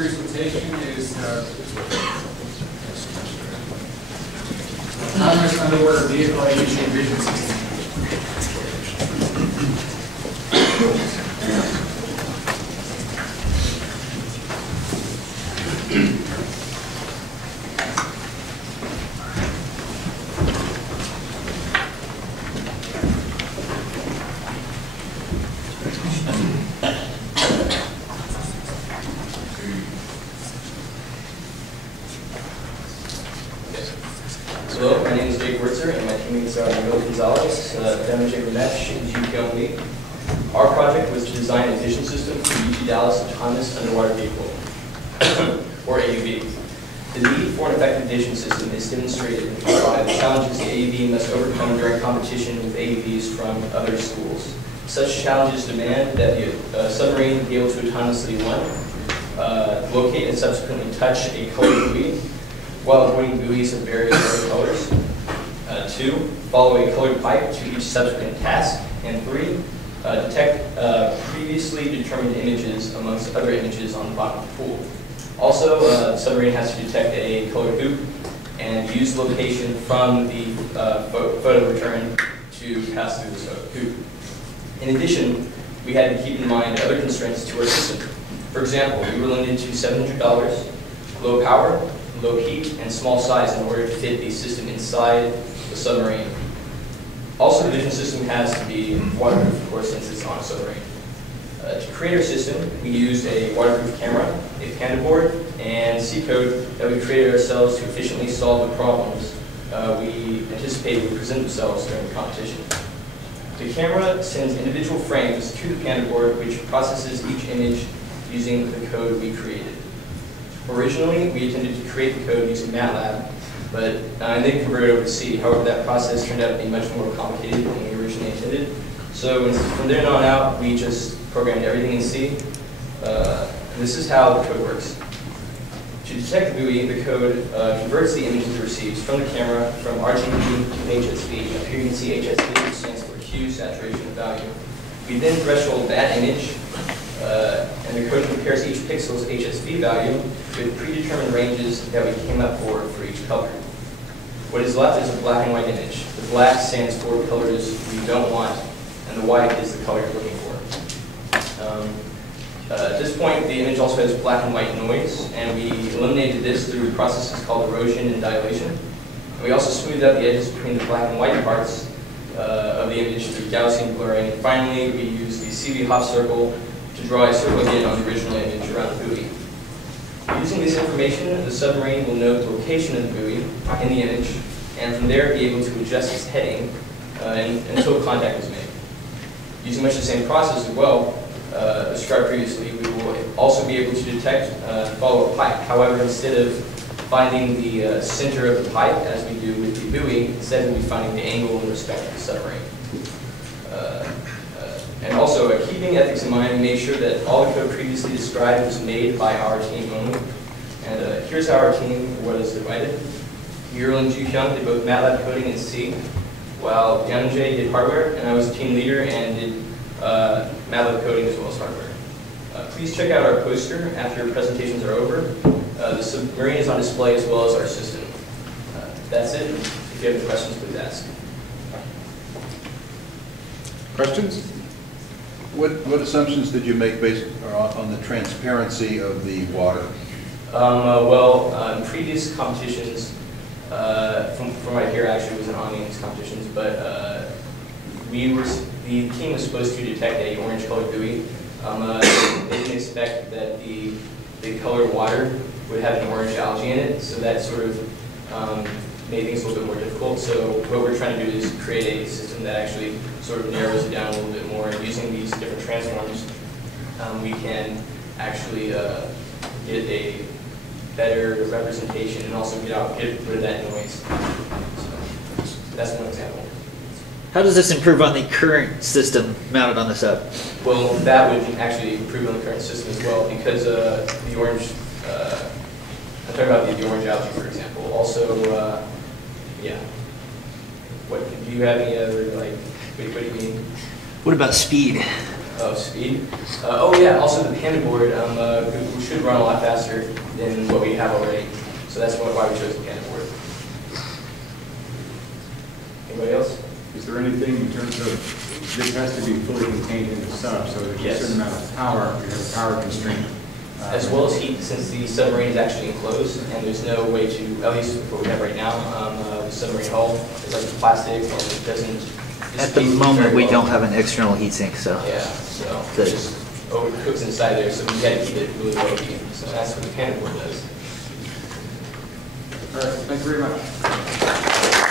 presentation is autonomous underwater vehicle emission vision system. Hello, my name is Jake Wurtzer, and my teammates are Miguel Gonzalez, Demonstrator Ramesh, and GPLB. Our project was to design a vision system for UT Dallas Autonomous Underwater Vehicle, or AUV. The need for an effective vision system is demonstrated by the challenges the AUV must overcome during competition with AUVs from other schools. Such challenges demand that the submarine be able to autonomously, one, locate and subsequently touch a colored buoy, while avoiding buoys of various other colors. 2, follow a colored pipe to each subsequent task. And 3, detect previously determined images amongst other images on the bottom of the pool. Also, the submarine has to detect a colored hoop and use location from the photo return to pass through this hoop. In addition, we had to keep in mind other constraints to our system. For example, we were limited to $700, low power, low heat, and small size in order to fit the system inside the submarine. Also, the vision system has to be waterproof, of course, since it's on a submarine. To create our system, we used a waterproof camera, a panda board, and C code that we created ourselves to efficiently solve the problems we anticipated would present themselves during the competition. The camera sends individual frames to the panda board, which processes each image using the code we created. Originally, we intended to create the code using MATLAB, but and then convert it over to C. However, that process turned out to be much more complicated than we originally intended. So from then on out, we just programmed everything in C. This is how the code works. To detect the buoy, the code converts the images it receives from the camera from RGB to HSV. Up here you can see HSV, which stands for hue, saturation, and value. We then threshold that image, and the code compares each pixel's HSV value with predetermined ranges that we came up for each color. What is left is a black and white image. The black stands for colors we don't want, and the white is the color you're looking for. At this point, the image also has black and white noise, and we eliminated this through processes called erosion and dilation. And we also smoothed out the edges between the black and white parts of the image through Gaussian blurring. And finally, we used the CV hop circle to draw a circle again on the original image around the buoy. Using this information, the submarine will know the location of the buoy in the image, and from there be able to adjust its heading until contact is made. Using much the same process as well, described previously, we will also be able to detect and follow a pipe. However, instead of finding the center of the pipe, as we do with the buoy, instead we'll be finding the angle in respect to the submarine. And also, keeping ethics in mind, we made sure that all the code previously described was made by our team only. And here's how our team was divided. Muriel and Ju-Hyung did both MATLAB coding and C, while Yeonjae did hardware, and I was a team leader and did MATLAB coding as well as hardware. Please check out our poster after presentations are over. The submarine is on display as well as our system. That's it. If you have any questions, please ask. Questions? What assumptions did you make based on the transparency of the water? In previous competitions, from right here actually was an audience competitions, but the team was supposed to detect a orange colored buoy. They didn't expect that the colored water would have an orange algae in it, so that sort of made things a little bit more difficult. So what we're trying to do is create a system that actually sort of narrows it down a little bit more. And using these different transforms, we can actually get a better representation and also get rid of that noise. So that's one example. How does this improve on the current system mounted on the sub? Well, that would actually improve on the current system as well, because the orange, I'm talking about the orange algae, for example. Also, yeah. What do you have any other, like, what do you mean? What about speed? Oh, speed. Oh yeah, also the panda board we should run a lot faster than what we have already. So that's why we chose the panda board. Anybody else? Is there anything in terms of, this has to be fully contained in the sub, so there's Yes. a certain amount of power, we have a power constraint. As well as heat, since the submarine is actually enclosed, and there's no way to, at least what we have right now, the submarine hull is like plastic, and it doesn't. At the moment, we don't have an external heatsink, so. Yeah, so Good. it just overcooks inside there, so we had to keep it really low heat. So that's what the panda board does. All right, thank you very much.